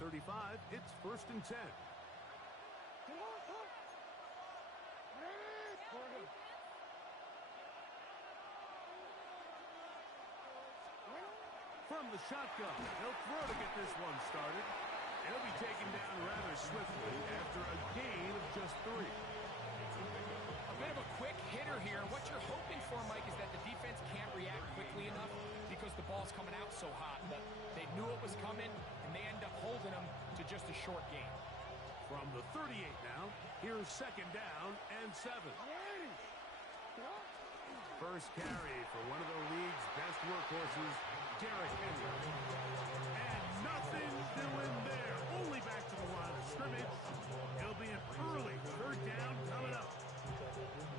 35, it's 1st and 10. From the shotgun, he'll throw to get this one started. He'll be taken down rather swiftly after a gain of just 3. A bit of a quick hitter here. What you're hoping for, Mike, is that the defense can't react quickly enough because the ball's coming out so hot. But they knew it was coming, and they end up holding them to just a short gain. From the 38 now, here's 2nd down and 7. First carry for one of the league's best workhorses, Derrick Henry. And nothing doing there. Only back to the line of scrimmage. It'll be an early 3rd down coming up.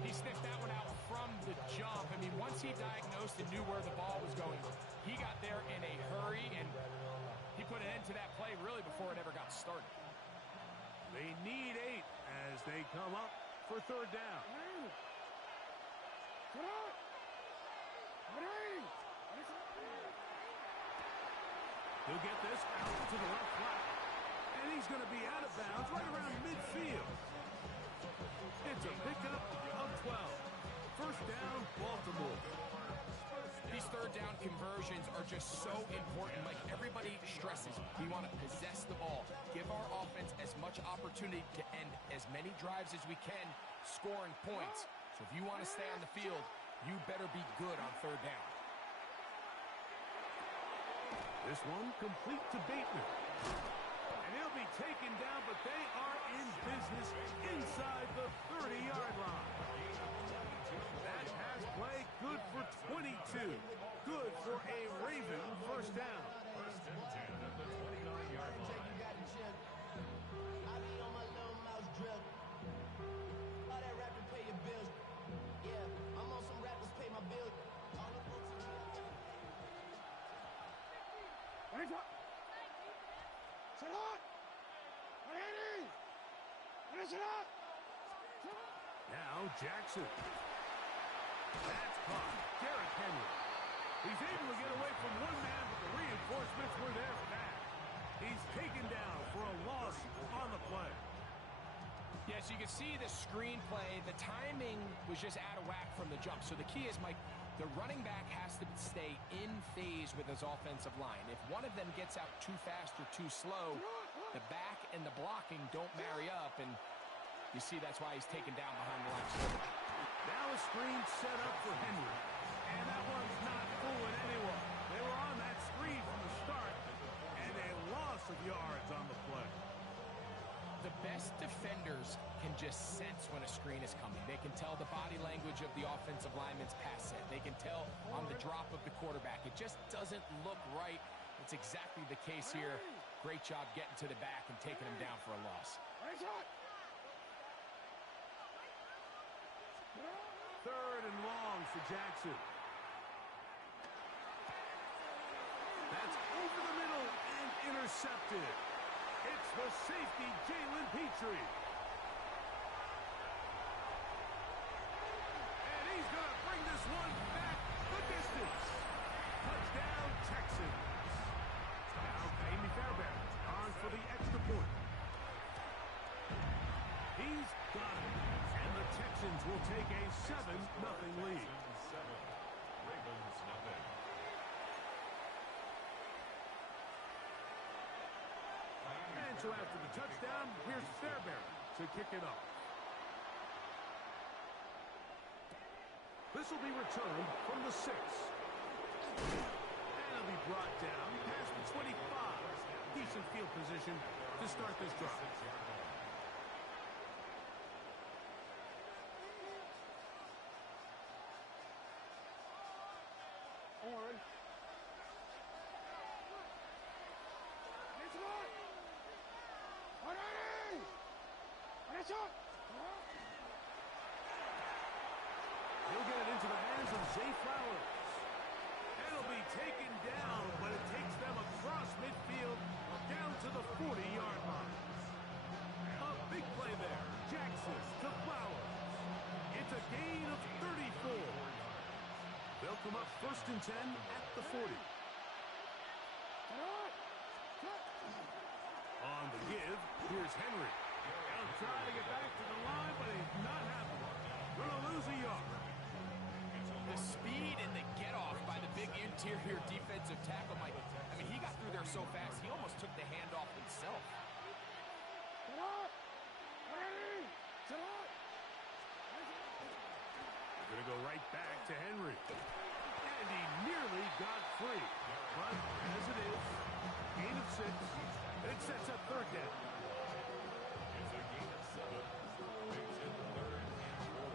He sniffed that one out from the jump. I mean, once he diagnosed and knew where the ball was going, he got there in a hurry, and he put an end to that play really before it ever got started. They need 8 as they come up for 3rd down. He'll get this out to the left flat, and he's going to be out of bounds right around midfield. It's a pickup of 12. 1st down, Baltimore. These 3rd down conversions are just so important. Like everybody stresses, we want to possess the ball, give our offense as much opportunity to end as many drives as we can, scoring points. So if you want to stay on the field, you better be good on 3rd down. This one complete to Bateman. And he'll be taken down, but they are in business inside the 30-yard line. That pass play good for 22. Good for a Raven 1st down. 1st and 10 at the 29-yard line. I be on my little mouse drip. All that rapping pay your bills. Yeah, I'm on some rappers pay my bills. All the books in Now Jackson. That's caught. Derrick Henry. He's able to get away from one man, but the reinforcements were there for that. He's taken down for a loss on the play. Yeah, so you can see the screenplay. The timing was just out of whack from the jump. So the key is, Mike, the running back has to stay in phase with his offensive line. If one of them gets out too fast or too slow, the back and the blocking don't marry up, and you see that's why he's taken down behind the line of scrimmage. Now a screen set up for Henry, and that one's not fooling anyone. They were on that screen from the start, and a loss of yards on the play. The best defenders can just sense when a screen is coming. They can tell the body language of the offensive lineman's pass set. They can tell on the drop of the quarterback. It just doesn't look right. It's exactly the case here. Great job getting to the back and taking him down for a loss. 3rd and long for Jackson. That's over the middle and intercepted. It's the safety, Jalen Petrie. And he's going to bring this one back the distance. Touchdown, Texans. Now, Amy Fairbairn on for the extra point. He's got it. And the Texans will take a 7-0 lead. 7. Ravens nothing. And so after the touchdown, here's Fairbairn to kick it off. This will be returned from the 6. And it'll be brought down past the 25. Decent field position to start this drive. He'll get it into the hands of Zay Flowers. It'll be taken down, but it takes them across midfield down to the 40-yard line. A big play there. Jackson to Flowers. It's a gain of 34. They'll come up 1st and 10 at the 40. give. Here's Henry. He'll try to get back to the line, but he's not happening. Gonna lose a yard. The speed and the get-off by the big interior defensive tackle, Mike. I mean, he got through there so fast, he almost took the handoff himself. They're gonna go right back to Henry. And he nearly got free. But as it is, gain of 6. And it sets up third down. It's a gain of 7. Makes it 3rd and 4.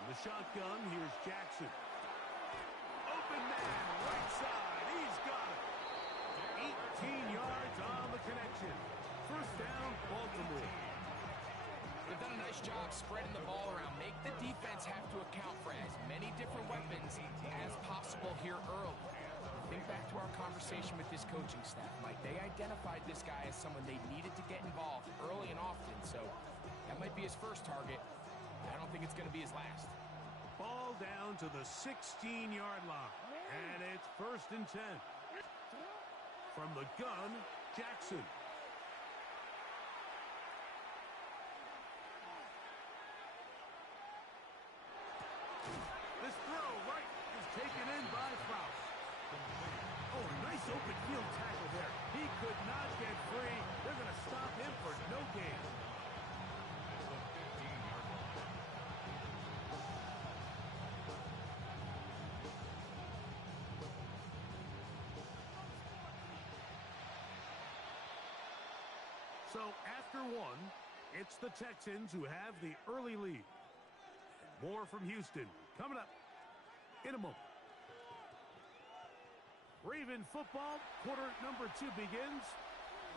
In the shotgun, here's Jackson. Open man, right side. He's got it. 18 yards on the connection. First down, Baltimore. They've done a nice job spreading the ball around. Make the defense have to account for as many different weapons as possible here early. Think back to our conversation with this coaching staff, Mike. They identified this guy as someone they needed to get involved early and often, so that might be his first target. I don't think it's going to be his last. Ball down to the 16-yard line. And it's 1st and 10. From the gun, Jackson. This throw right is taken in by Faust. Oh, a nice open field tackle there. He could not get free. They're going to stop him for no gain. So after 1, it's the Texans who have the early lead. More from Houston coming up in a moment. Raven football, quarter number 2 begins.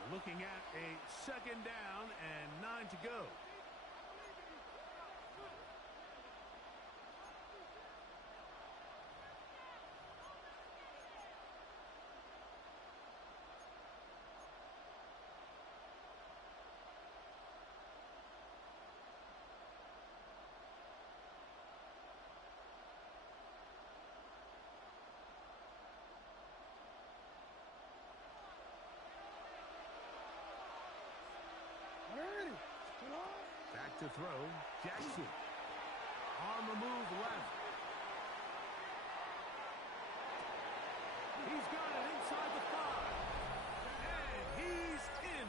We're looking at a 2nd down and 9 to go. Back to throw, Jackson. On the move left. He's got it inside the 5. And he's in.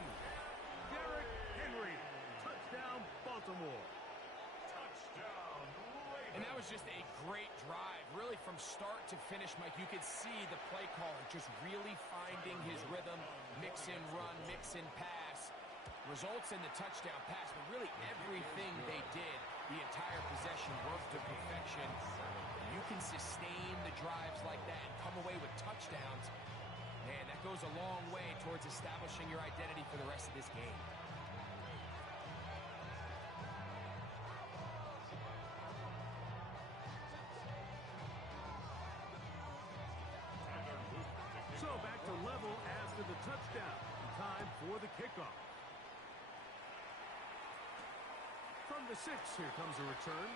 Derrick Henry. Touchdown, Baltimore. Touchdown, Ravens. And that was just a great drive, really from start to finish, Mike. You could see the play caller just really finding his rhythm, mix and run, mix and pass. Results in the touchdown pass, but really everything they did, the entire possession worked to perfection. You can sustain the drives like that and come away with touchdowns. Man, that goes a long way towards establishing your identity for the rest of this game. So back to level after the touchdown. Time for the kickoff. From the 6, here comes a return.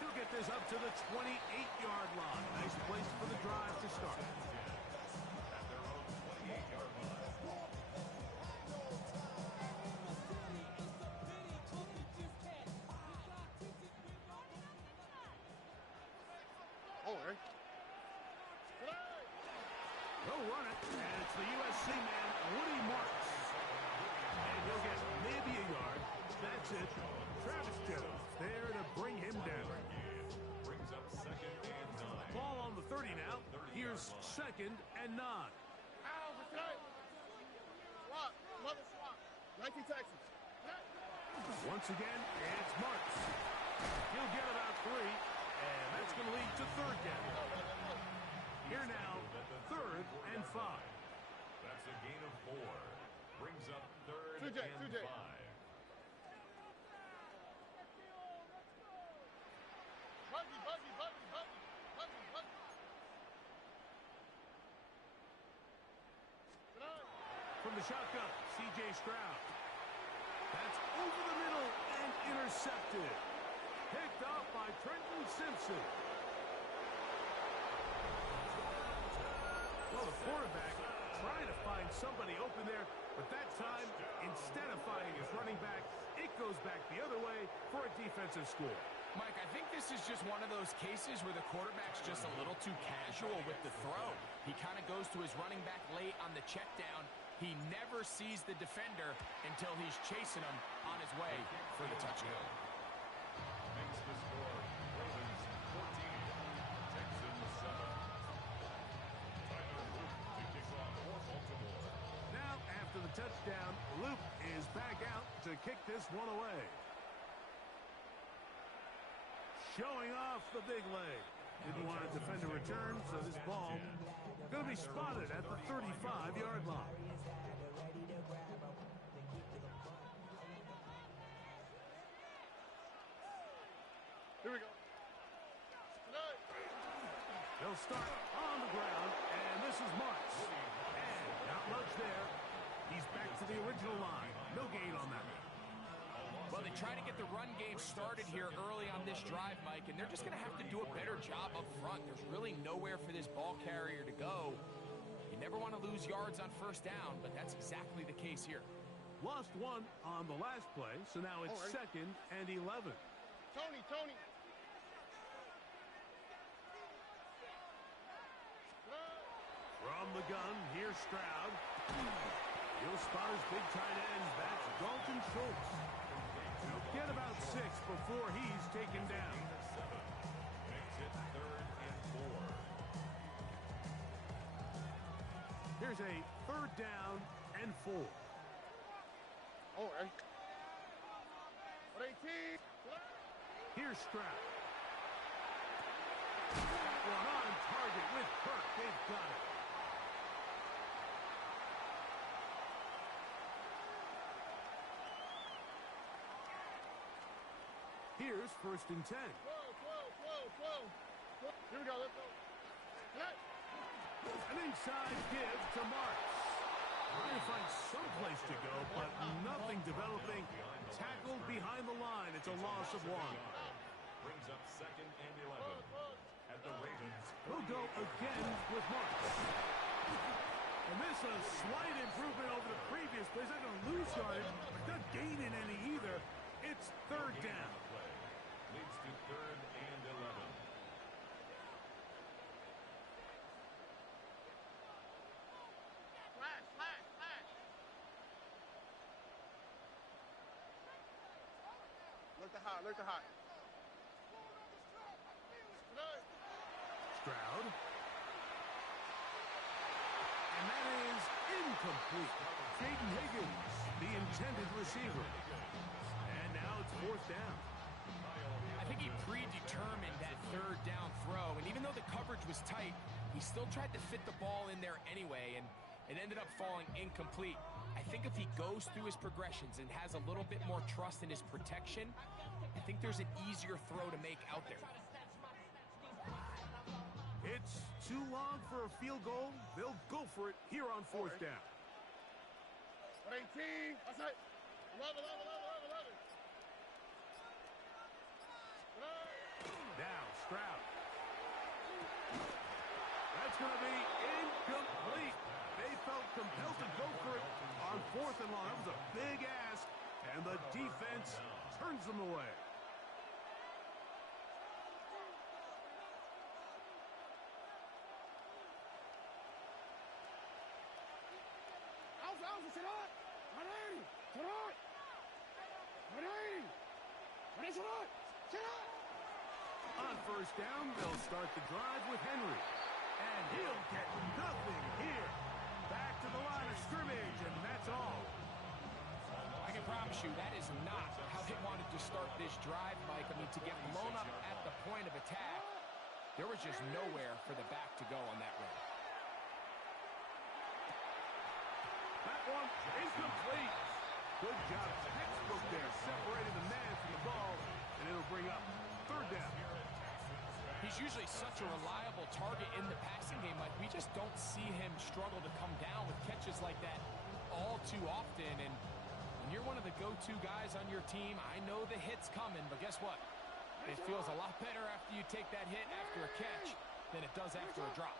He'll get this up to the 28-yard line. Nice place for the drive to start. At their own 28-yard line. He'll run it, and it's the USC man, Woody Marks. And he'll get maybe a yard. That's it. Travis Jones there to bring him down. Brings up 2nd and 9. Ball on the 30 now. Here's 2nd and 9. Once again, it's Marks. He'll get about 3, and that's going to lead to 3rd down. Here now, 3rd and 5. That's a gain of 4. Brings up 3rd and 5. From the shotgun, C.J. Stroud. That's over the middle and intercepted. Picked up by Trenton Simpson. Well, the quarterback trying to find somebody open there, but that time, instead of finding his running back, it goes back the other way for a defensive score. Mike, I think this is just one of those cases where the quarterback's just a little too casual with the throw. He kind of goes to his running back late on the check down. He never sees the defender until he's chasing him on his way for the touchdown. Makes the score. Ravens 14, Texans 7. Tyler Luke to kick off for Baltimore. Now, after the touchdown, Luke is back out to kick this one away. Showing off the big leg. Didn't want to defend a return, so this ball going to be spotted at the 35-yard line. Here we go. They'll start on the ground, and this is Marks. And not much there. He's back to the original line. No gain on that. Well, they try to get the run game started here early on this drive, Mike, and they're just going to have to do a better job up front. There's really nowhere for this ball carrier to go. You never want to lose yards on first down, but that's exactly the case here. Lost one on the last play, so now it's 2nd and 11. Tony. From the gun, here's Stroud. He'll spot his big tight end. That's Dalton Schultz. He'll get about 6 before he's taken down. Makes it 3rd and 4. Here's a 3rd down and 4. All right. 18. Here's Stroud. That one on target with Kirk. They've got it. Here's 1st and 10. Whoa. Here we go. Let's go. An inside give to Marks. Trying to find some place to go, but nothing developing. Tackled behind the line. It's a loss of 1. Brings up 2nd and 11. At the Ravens. We'll go again with Marks. And this a slight improvement over the previous plays. Not going to lose yardage, but not gaining any either. It's 3rd down. Leads to 3rd and 11. Flash. Look to hot. Stroud. And that is incomplete. Jaden Higgins, the intended receiver. And now it's 4th down. I think he predetermined that 3rd down throw, and even though the coverage was tight, he still tried to fit the ball in there anyway, and it ended up falling incomplete. I think if he goes through his progressions and has a little bit more trust in his protection, I think there's an easier throw to make out there. It's too long for a field goal. They'll go for it here on 4th down. 18. That's it. 11. Now Stroud. That's going to be incomplete. They felt compelled to go for it on 4th and long. That was a big ask, and the defense turns them away. On 1st down, they'll start the drive with Henry. And he'll get nothing here. Back to the line of scrimmage, and that's all. I can promise you that is not how they wanted to start this drive, Mike. I mean, to get blown up at the point of attack, there was just nowhere for the back to go on that run. That one incomplete. Good job. Textbook there, separating the man from the ball, and it'll bring up 3rd down. He's usually such a reliable target in the passing game, Mike. We just don't see him struggle to come down with catches like that all too often. And when you're one of the go-to guys on your team, I know the hit's coming, but guess what? It feels a lot better after you take that hit after a catch than it does after a drop.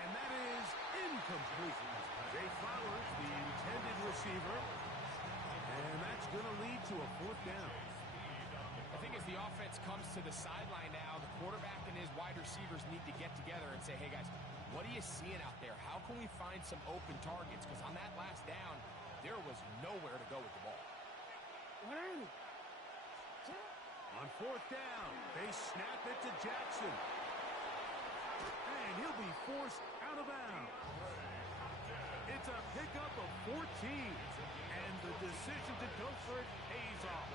And that is incomplete. Zay Flowers, the intended receiver. And that's going to lead to a 4th down. I think as the offense comes to the sideline now, the quarterback and his wide receivers need to get together and say, hey, guys, what are you seeing out there? How can we find some open targets? Because on that last down, there was nowhere to go with the ball. On 4th down, they snap it to Jackson. And he'll be forced out of bounds. It's a pickup of 14. And the decision to go for it pays off.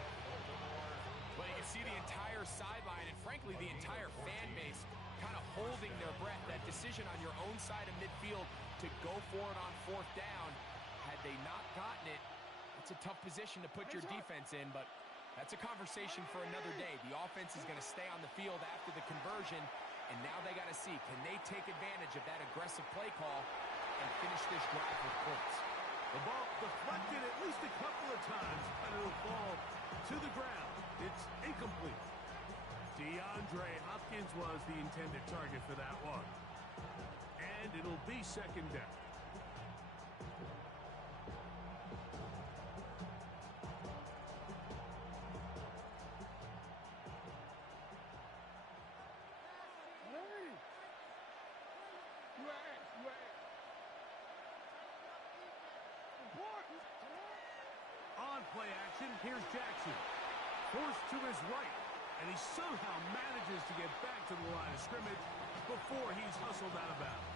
Well, you can see the entire sideline and, frankly, the entire fan base kind of holding their breath. That decision on your own side of midfield to go for it on 4th down, had they not gotten it, it's a tough position to put your defense in, but that's a conversation for another day. The offense is going to stay on the field after the conversion, and now they got to see, can they take advantage of that aggressive play call and finish this drive with points? The ball deflected at least a couple of times, and it'll fall to the ground. It's incomplete. DeAndre Hopkins was the intended target for that one. And it'll be 2nd down. On play action, here's Jackson. Forced to his right, and he somehow manages to get back to the line of scrimmage before he's hustled out of bounds.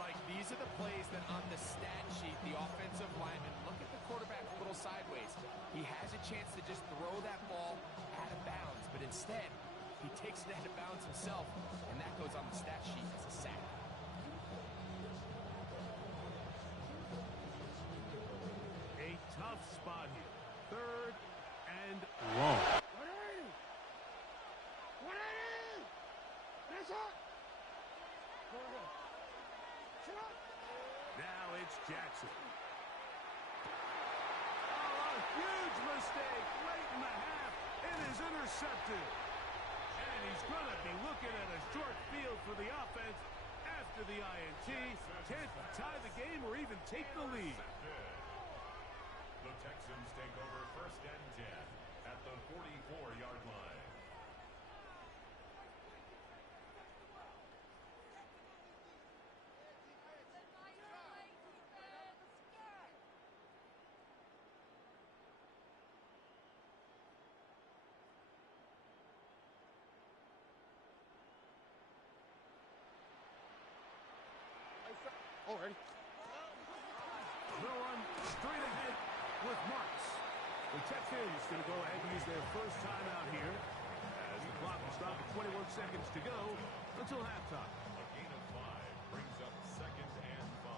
Mike, these are the plays that on the stat sheet, the offensive lineman, look at the quarterback a little sideways. He has a chance to just throw that ball out of bounds, but instead, he takes it out of bounds himself, and that goes on the stat sheet as a sack. A tough spot here. 3rd and long. Now it's Jackson. Oh, a huge mistake late in the half. It is intercepted. And he's going to be looking at a short field for the offense after the INT. Can't tie the game or even take the lead. The Texans take over 1st and 10 at the 44-yard line. Already. They'll run straight ahead with Marks. The Texans going to go ahead and use their first timeout here as the clock will stop at 21 seconds to go until halftime. A gain of 5 brings up 2nd and 5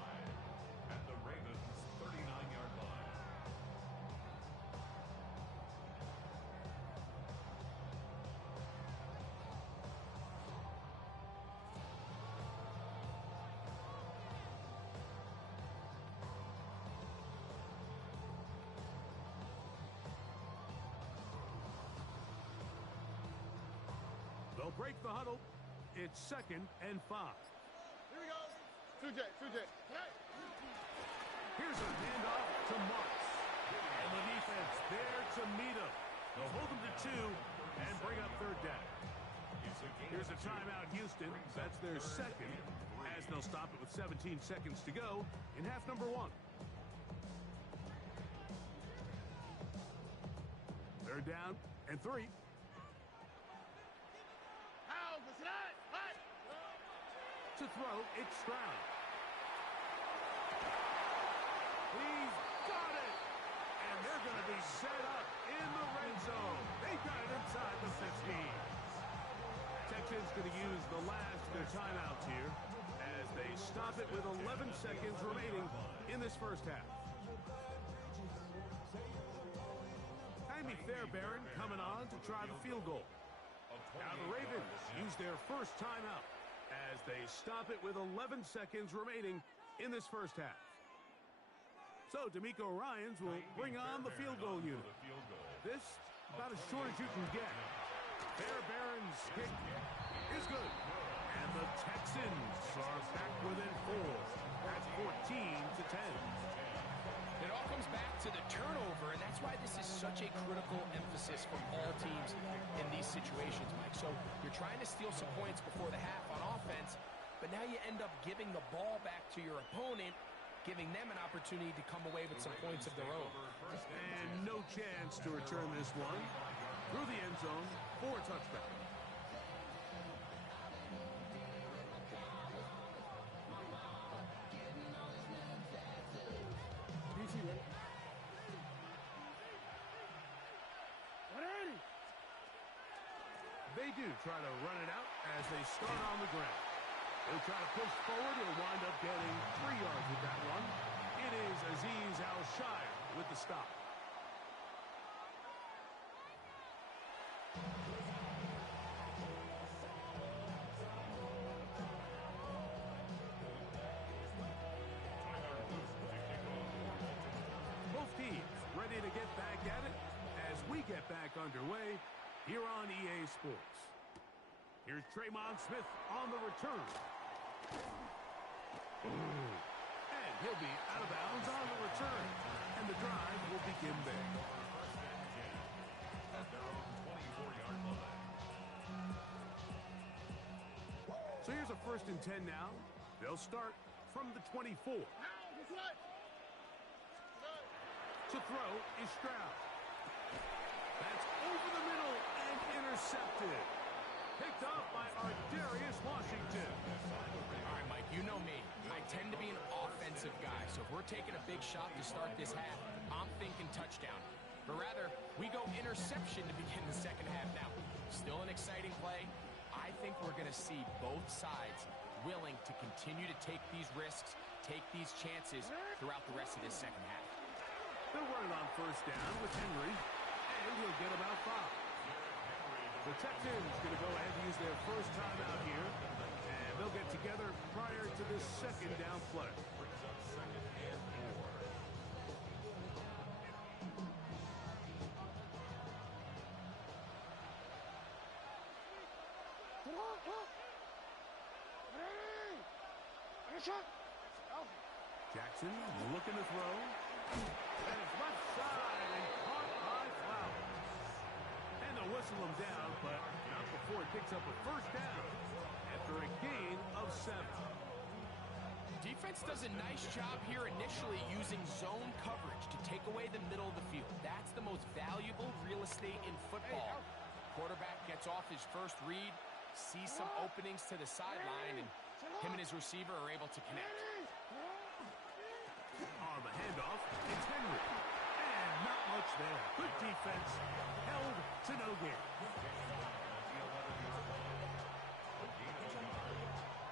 at the Ravens' 39-yard line. They'll break the huddle. It's 2nd and 5. Here we go. 2J. Hey. Here's a handoff to Marks. And the defense there to meet him. They'll hold him to 2 and bring up 3rd down. Here's a timeout, Houston. That's their 2nd, as they'll stop it with 17 seconds to go in half number 1. 3rd down and 3. To throw, it's Stroud. He's got it! And they're going to be set up in the red zone. They got it inside the 15. Texans going to use the last of their timeouts here as they stop it with 11 seconds remaining in this first half. Andy Fairbairn coming on to try the field goal. Now the Ravens use their first timeout as they stop it with 11 seconds remaining in this first half. So D'Amico Ryans will bring on the field goal unit. This, about as short as you can get. Fairbairn's kick is good. And the Texans are back within 4. That's 14-10. It all comes back to the turnover, and that's why this is such a critical emphasis for all teams in these situations, Mike. So you're trying to steal some points before the half on offense, but now you end up giving the ball back to your opponent, giving them an opportunity to come away with some points of their own. And no chance to return this one. Through the end zone for a touchdown. They do try to run it out as they start on the ground. He'll try to push forward. He'll wind up getting 3 yards with that one. It is Azeez Al-Shire with the stop. Both teams ready to get back at it as we get back underway here on EA Sports. Here's Traymon Smith on the return. And he'll be out of bounds on the return. And the drive will begin there. At their own 24-yard line. So here's a 1st and 10 now. They'll start from the 24. To throw is Stroud. That's over the middle and intercepted. Picked up by Darius Washington. All right, Mike, you know me. I tend to be an offensive guy, so if we're taking a big shot to start this half, I'm thinking touchdown. But rather, we go interception to begin the second half. Now, still an exciting play. I think we're going to see both sides willing to continue to take these risks, take these chances throughout the rest of this second half. They're running on 1st down with Henry, and he'll get about 5. The Texans going to go ahead and use their first time out here, and they'll get together prior to this 2nd down play. Brings up 2nd and 4. Jackson looking to throw, and it's left side and caught by Flowers. And they'll whistle him down, but not before it picks up a 1st down after a gain of 7. Defense does a nice job here initially using zone coverage to take away the middle of the field. That's the most valuable real estate in football. Quarterback gets off his first read, sees some openings to the sideline, and him and his receiver are able to connect. On the handoff, it's Henry. And not much there. Good defense. Held to no gain.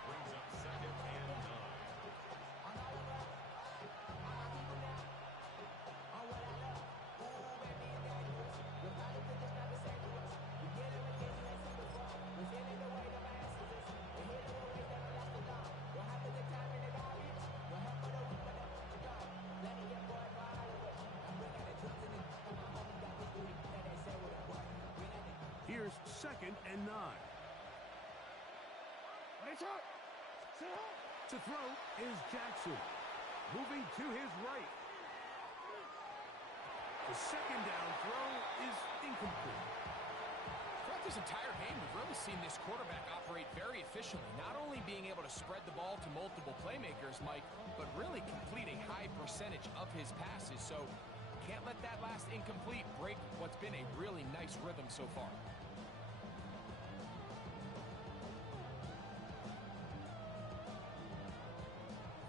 brings up 2nd and 9. Here's 2nd and 9. To throw is Jackson. Moving to his right. The 2nd down throw is incomplete. Throughout this entire game, we've really seen this quarterback operate very efficiently, not only being able to spread the ball to multiple playmakers, Mike, but really completing high percentage of his passes. So can't let that last incomplete break what's been a really nice rhythm so far.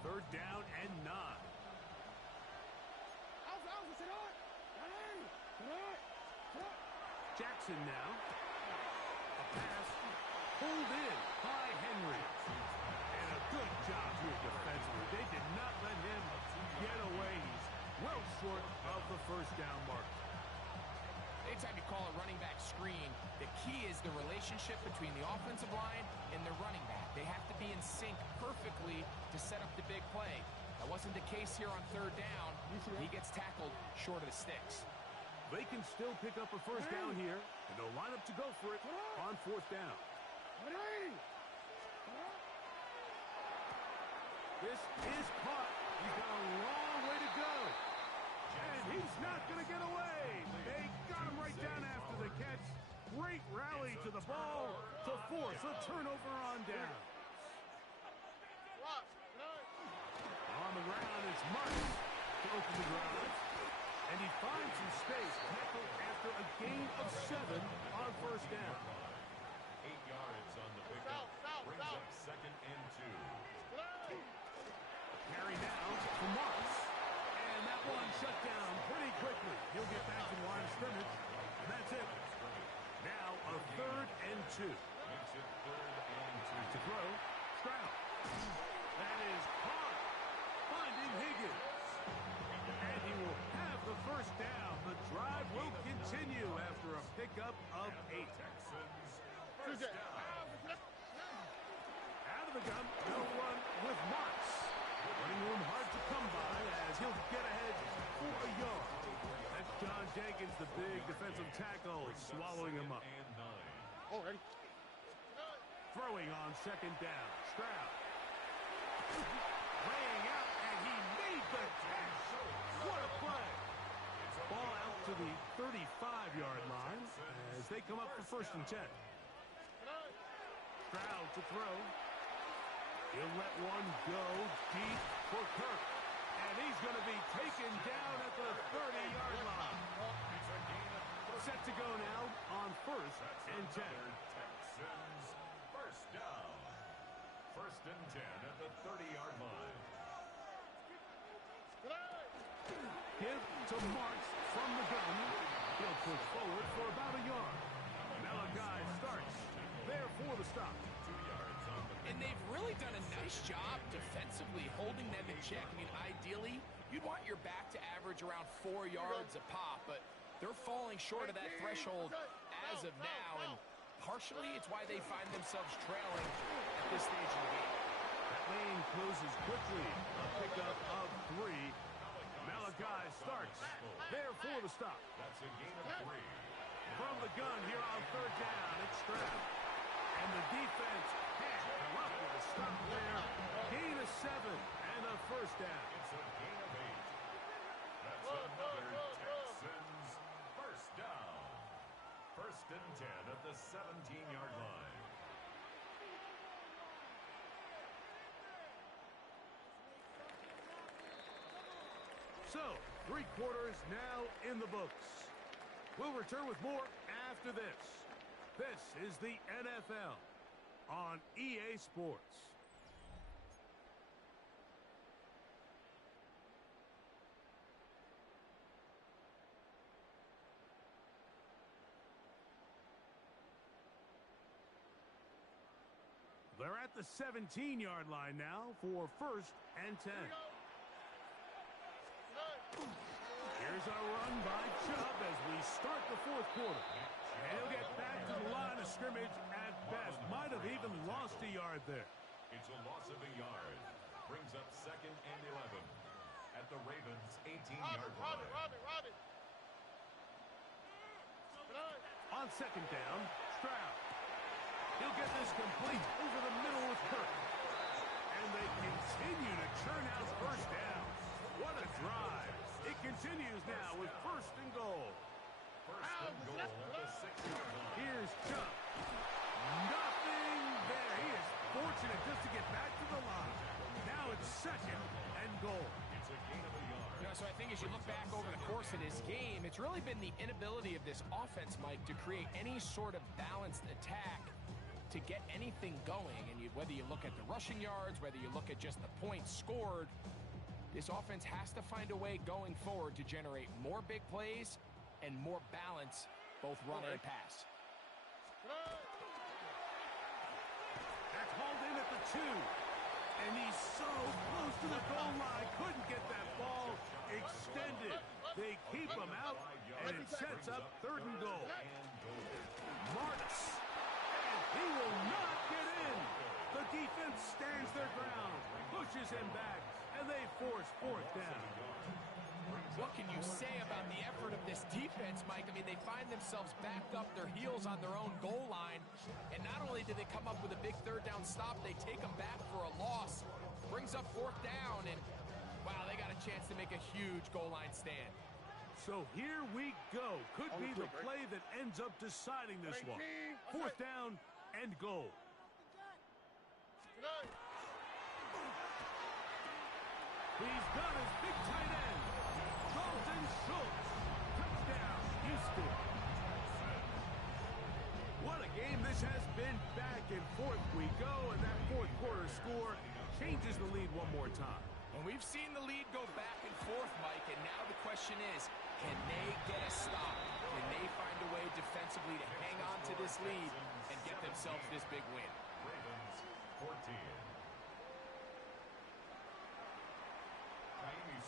Third down and 9. Jackson now. A pass pulled in by Henry. And a good job here defensively. They did not let him get away. He's well short of the 1st down mark. Anytime you call a running back screen, the key is the relationship between the offensive line and the running back. They have to be in sync perfectly to set up the big play. That wasn't the case here on third down. He gets tackled short of the sticks. They can still pick up a first down here, and they'll line up to go for it on fourth down. This is caught. He's got a long way to go. And he's not going to get away. They got him right down after the catch. Great rally to the ball to force a turnover on down. On the ground, it's Martin to open the drive. And he finds some space, tackled after a gain of 7 on first down. 8 yards on the pickup. Brings up second and 2. Carry now for Marks. And that one shut down pretty quickly. He'll get back to the line of scrimmage. And that's it. Now a third and 2. Makes it third and 2. To throw, Stroud. That is caught. Finding Higgins. And he will have the first down. The drive will continue after a pickup of 8. Texans, first down. Out of the gun, no one with Marks. Running room hard to come by as he'll get ahead for a yard. That's John Jenkins, the big defensive tackle, swallowing him up. And 9. Already. Throwing on second down. Stroud. Laying out, and he made the catch. What a play. Ball out to the 35-yard line as they come up for first and 10. Stroud to throw. He'll let one go deep for Kirk. And he's going to be taken down at the 30-yard line. Set to go now on first and 10. Texans, first down. First and 10 at the 30-yard line. Give to Marks from the gun. He'll push forward for about a yard. Malachi starts there for the stop. 2 yards on the And they've really done a nice job defensively holding them in check. I mean, ideally, you'd want your back to average around 4 yards a pop, but they're falling short of that threshold as of now, and partially it's why they find themselves trailing at this stage of the game. That lane closes quickly. A pickup of 3. Malachi starts there for the stop. That's a gain of 3. From the gun here on third down, it's Stroud. And the defense can't come up with a stop there. Gain of 7 and a first down. It's a gain of 8. That's another Texans first down. First and 10 at the 17-yard line. So, 3 quarters now in the books. We'll return with more after this. This is the NFL on EA Sports. They're at the 17-yard line now for first and 10. Here's a run by Chubb as we start the fourth quarter. And he'll get back to the line of scrimmage at best. Might have even lost a yard there. It's a loss of a yard. Brings up second and 11 at the Ravens' 18-yard line. On second down, Stroud. He'll get this complete over the middle with Kirk. And they continue to churn out first down. What a drive. It continues now with first and goal. First and goal at the 6-yard line. Here's Chubb. Nothing there. He is fortunate just to get back to the line. Now it's second and goal. It's a gain of a yard. You know, so I think as you look back over the course of this game, it's really been the inability of this offense, Mike, to create any sort of balanced attack to get anything going. And whether you look at the rushing yards, whether you look at just the points scored, this offense has to find a way going forward to generate more big plays and more balance, both run and pass. That's hauled in at the 2. And he's so close to the goal line. Couldn't get that ball extended. They keep him out, and it sets up third and goal. Marks. And he will not get in. The defense stands their ground, pushes him back, and And they force fourth down. What can you say about the effort of this defense, Mike? I mean, they find themselves backed up their heels on their own goal line. And not only do they come up with a big third down stop, they take them back for a loss. Brings up fourth down, and wow, they got a chance to make a huge goal line stand. So here we go. Could be the play that ends up deciding this one. Fourth down and goal. He's got his big tight end. Dalton Schultz. Touchdown, Houston. What a game this has been. Back and forth we go, and that fourth quarter score changes the lead one more time. And we've seen the lead go back and forth, Mike, and now the question is, can they get a stop? Can they find a way defensively to hang on to this lead and get themselves this big win? Ravens 14.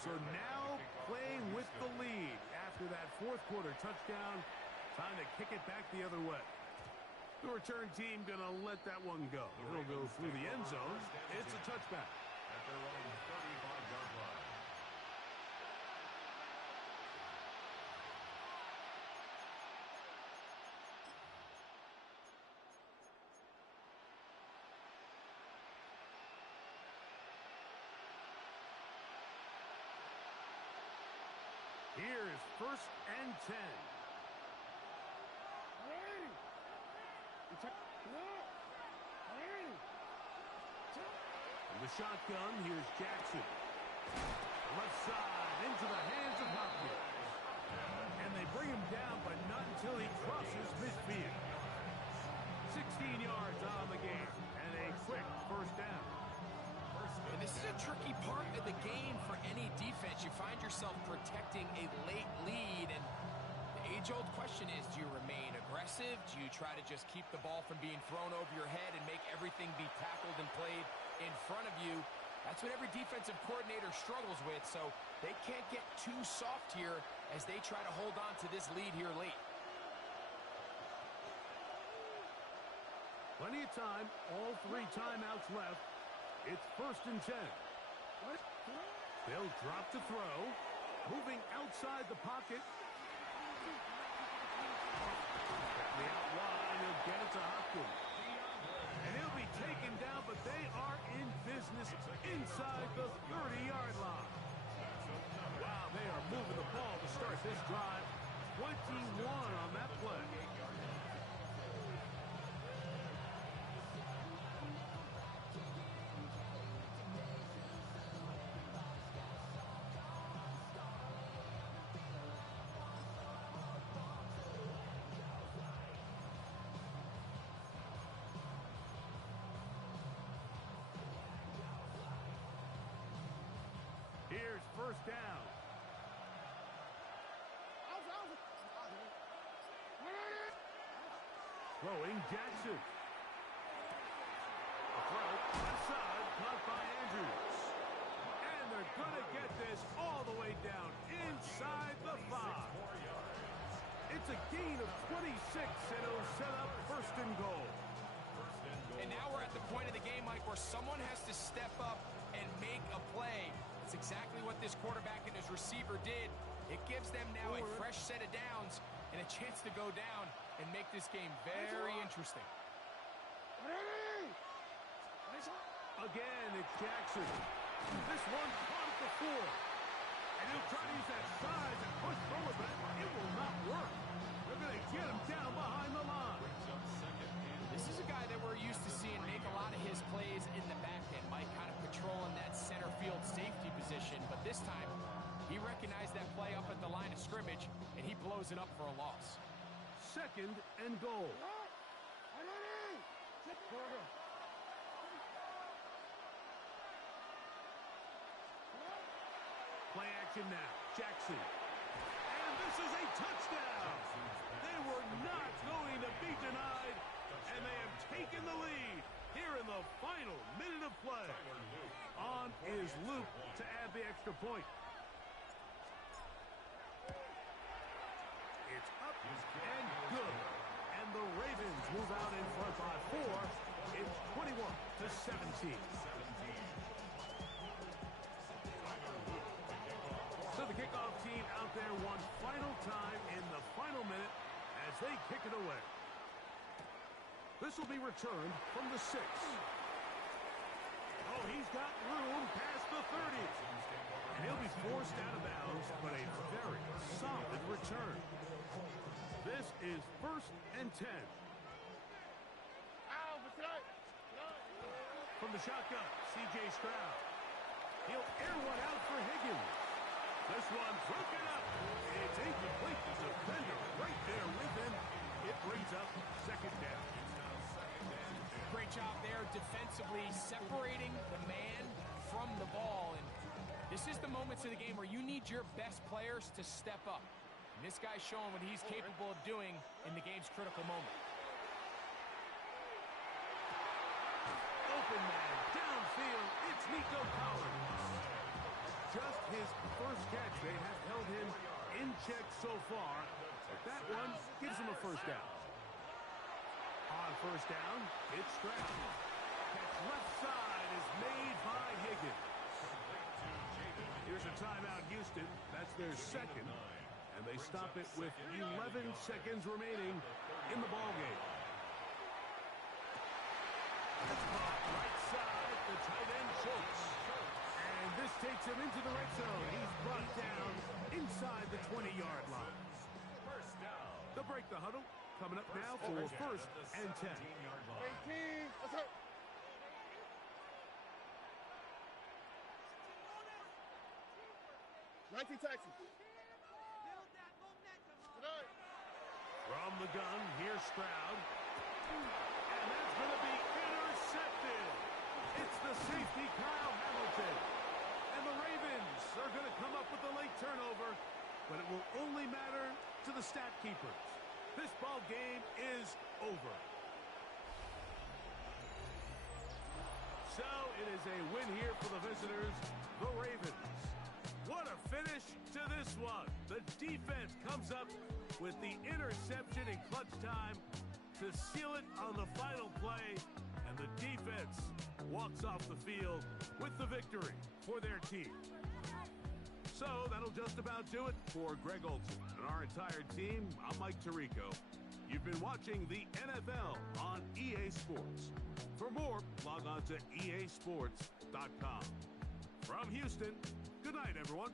So now playing with the lead after that fourth quarter touchdown. Time to kick it back the other way. The return team going to let that one go. It'll go through the end zone. It's a touchback. At their own 35-yard line. Here is 1st and 10. In the shotgun, here's Jackson. Left side into the hands of Hopkins. And they bring him down, but not until he crosses midfield. 16 yards on the game, and a quick first down. And this is a tricky part of the game for any defense. You find yourself protecting a late lead, and the age-old question is, do you remain aggressive? Do you try to just keep the ball from being thrown over your head and make everything be tackled and played in front of you? That's what every defensive coordinator struggles with, so they can't get too soft here as they try to hold on to this lead here late. Plenty of time, all 3 timeouts left. It's 1st and 10. They'll drop to throw. Moving outside the pocket. The out wide, he'll get it to Hopkins. And he'll be taken down, but they are in business inside the 30-yard line. Wow, they are moving the ball to start this drive. 21 on that play. Here's 1st down. Throwing Jackson. A throw, left side, caught by Andrews. And they're going to get this all the way down inside the 5. It's a gain of 26, and it'll set up 1st and goal. And now we're at the point of the game, Mike, where someone has to step up and make a play. It's exactly what this quarterback and his receiver did. It gives them now a fresh set of downs and a chance to go down and make this game very interesting. Again, it's Jackson. This one caught at the 4. And he'll try to use that size and push forward, but it will not work. They're going to get him down behind the line. This is a guy that we're used to seeing make a lot of his plays in the back end. Mike kind of patrolling that center field safety position, but this time he recognized that play up at the line of scrimmage, and he blows it up for a loss. 2nd and goal. Play action now. Jackson. And this is a touchdown. They were not going to be denied, and they have taken the lead here in the final minute of play. On is Luke to add the extra point. It's up and good. And the Ravens move out in front by 4. It's 21-17. there one final time in the final minute as they kick it away. This will be returned from the 6. Oh, he's got room past the 30. And he'll be forced out of bounds, but a very solid return. This is 1st and 10. From the shotgun, C.J. Stroud. He'll air one out for Higgins. This one broken up. It's incomplete. The defender right there with him. It brings up 2nd down. Great job there defensively, separating the man from the ball. And this is the moments of the game where you need your best players to step up. And this guy's showing what he's capable of doing in the game's critical moment. Open man, downfield, it's Nico Collins. Just his first catch. They have held him in check so far, but that one gives him a 1st down. On 1st down, it's Stroud. Catch left side is made by Higgins. Here's a timeout, Houston. That's their 2nd, and they stop it with 11 seconds remaining in the ballgame. That's caught right side, the tight end Schultz. And this takes him into the red zone. He's brought down inside the 20-yard line. They'll break the huddle. Coming up now for 1st and 10. 18. Let's go. Texans. From the gun, here's Stroud. And that's going to be intercepted. It's the safety, Kyle Hamilton. And the Ravens are going to come up with a late turnover, but it will only matter to the stat keepers. This ball game is over. So it is a win here for the visitors, the Ravens. What a finish to this one. The defense comes up with the interception in clutch time to seal it on the final play, and the defense walks off the field with the victory for their team. So that'll just about do it for Greg Olson and our entire team. I'm Mike Tirico. You've been watching the NFL on EA Sports. For more, log on to easports.com. From Houston, good night, everyone.